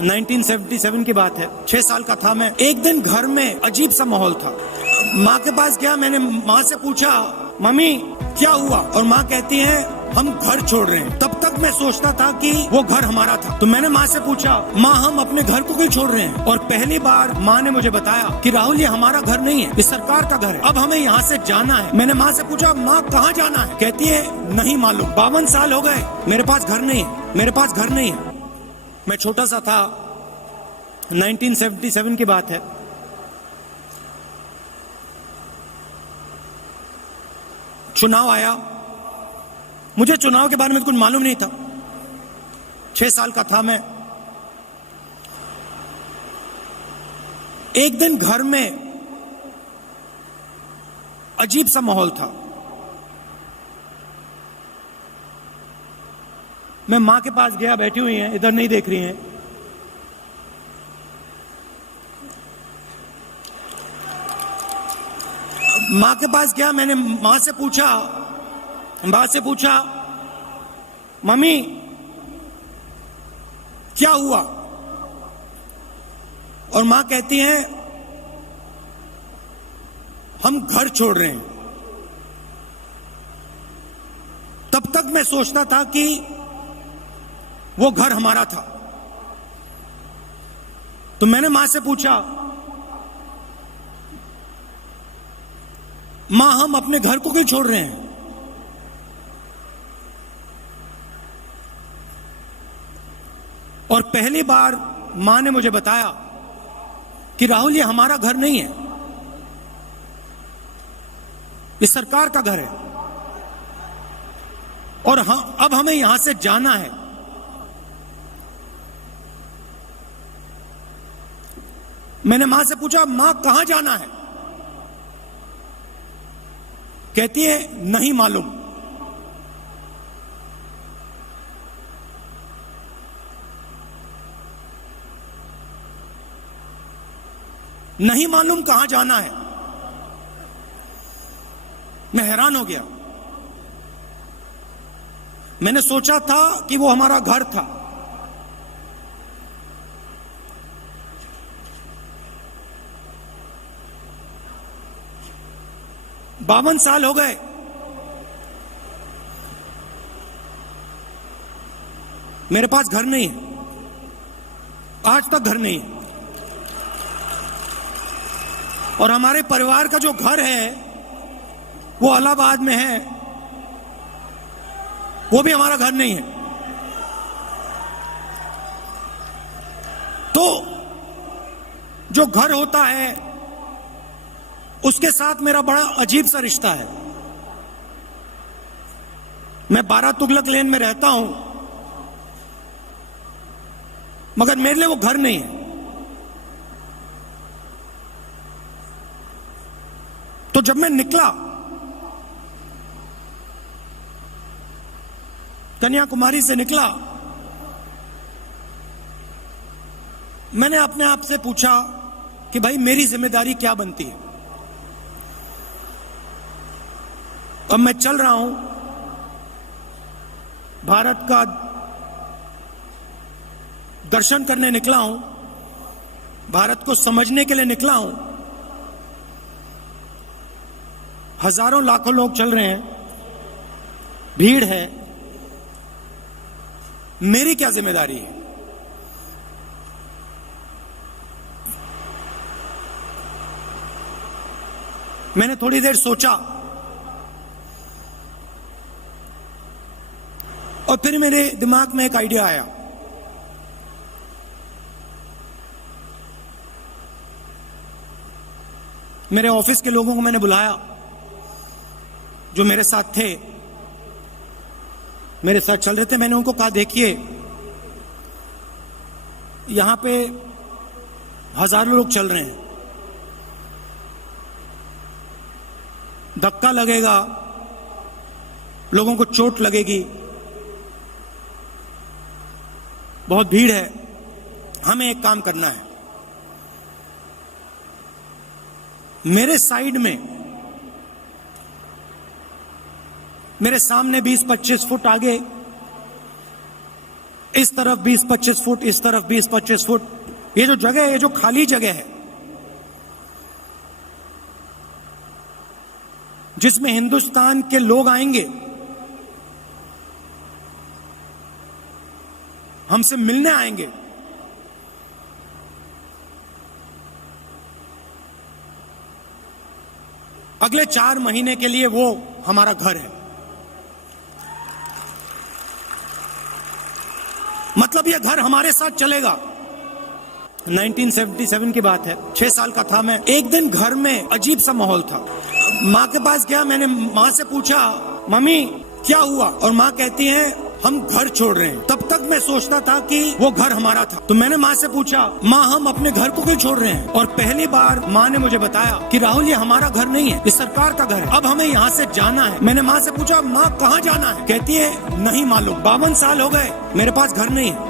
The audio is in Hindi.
1977 की बात है, 6 साल का था मैं। एक दिन घर में अजीब सा माहौल था। माँ के पास गया, मैंने माँ से पूछा, मम्मी क्या हुआ? और माँ कहती है, हम घर छोड़ रहे हैं। तब तक मैं सोचता था कि वो घर हमारा था। तो मैंने माँ से पूछा, माँ हम अपने घर को क्यों छोड़ रहे हैं? और पहली बार माँ ने मुझे बताया कि राहुल ये हमारा घर नहीं है, ये सरकार का घर है, अब हमें यहाँ से जाना है। मैंने माँ से पूछा, माँ कहाँ जाना है? कहती है नहीं मालूम, 52 साल हो गए, मेरे पास घर नहीं है, मेरे पास घर नहीं है। मैं छोटा सा था, 1977 की बात है। चुनाव आया, मुझे चुनाव के बारे में कुछ मालूम नहीं था, 6 साल का था मैं। एक दिन घर में अजीब सा माहौल था। मैं मां के पास गया, बैठी हुई हैं, इधर नहीं देख रही हैं। मां के पास गया, मैंने मां से पूछा, मम्मी क्या हुआ? और मां कहती है, हम घर छोड़ रहे हैं। तब तक मैं सोचता था कि वो घर हमारा था। तो मैंने मां से पूछा, मां हम अपने घर को क्यों छोड़ रहे हैं? और पहली बार मां ने मुझे बताया कि राहुल ये हमारा घर नहीं है, ये सरकार का घर है, और अब हमें यहां से जाना है। मैंने मां से पूछा, मां कहां जाना है? कहती है नहीं मालूम। नहीं मालूम कहां जाना है। मैं हैरान हो गया। मैंने सोचा था कि वो हमारा घर था। बावन साल हो गए, मेरे पास घर नहीं है, आज तक घर नहीं है। और हमारे परिवार का जो घर है वो इलाहाबाद में है, वो भी हमारा घर नहीं है। तो जो घर होता है उसके साथ मेरा बड़ा अजीब सा रिश्ता है। मैं 12 तुगलक लेन में रहता हूं, मगर मेरे लिए वो घर नहीं है। तो जब मैं निकला, कन्याकुमारी से निकला, मैंने अपने आप से पूछा कि भाई मेरी जिम्मेदारी क्या बनती है। अब मैं चल रहा हूं, भारत का दर्शन करने निकला हूं, भारत को समझने के लिए निकला हूं। हजारों लाखों लोग चल रहे हैं, भीड़ है, मेरी क्या जिम्मेदारी है? मैंने थोड़ी देर सोचा और फिर मेरे दिमाग में एक आइडिया आया। मेरे ऑफिस के लोगों को मैंने बुलाया, जो मेरे साथ थे, मेरे साथ चल रहे थे। मैंने उनको कहा, देखिए यहां पे हजारों लोग चल रहे हैं, धक्का लगेगा, लोगों को चोट लगेगी, बहुत भीड़ है, हमें एक काम करना है। मेरे साइड में, मेरे सामने 20-25 फुट आगे इस तरफ 20-25 फुट, इस तरफ 20-25 फुट। ये जो जगह है, ये जो खाली जगह है जिसमें हिंदुस्तान के लोग आएंगे, हमसे मिलने आएंगे, अगले 4 महीने के लिए वो हमारा घर है। मतलब ये घर हमारे साथ चलेगा। 1977 की बात है, 6 साल का था मैं। एक दिन घर में अजीब सा माहौल था। माँ के पास गया, मैंने माँ से पूछा, मम्मी क्या हुआ? और माँ कहती है हम घर छोड़ रहे हैं। तब तक मैं सोचता था कि वो घर हमारा था। तो मैंने माँ से पूछा, माँ हम अपने घर को क्यों छोड़ रहे हैं? और पहली बार माँ ने मुझे बताया कि राहुल ये हमारा घर नहीं है, ये सरकार का घर है, अब हमें यहाँ से जाना है। मैंने माँ से पूछा, माँ कहाँ जाना है? कहती है नहीं मालूम, 52 साल हो गए मेरे पास घर नहीं है।